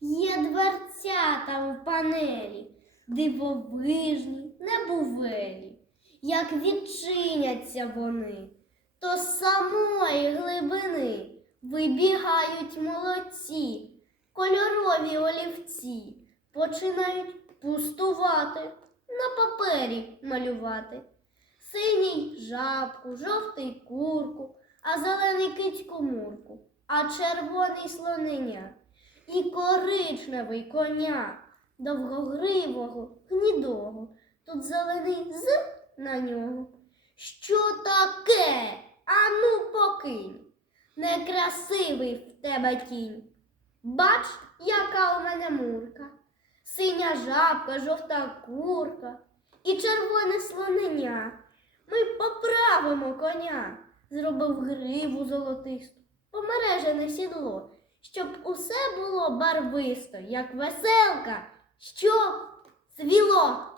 Є дверцята в панелі, дивовижні, небувелі. Як відчиняться вони, то з самої глибини вибігають молодці, кольорові олівці, починають пустувати, на папері малювати. Синій жабку, жовтий курку, а зелений кицьку мурку, а червоний слоненя і коричневий коня, довгогривого, гнідого, тут зелений з на нього. Що таке? Ану покинь, некрасивий в тебе кінь. Бач, яка у мене мурка, синя жабка, жовта курка і червоне слоненя. Ми поправимо коня, зробив гриву золотисту, помережене сідло, щоб усе було барвисто, як веселка, що цвіло.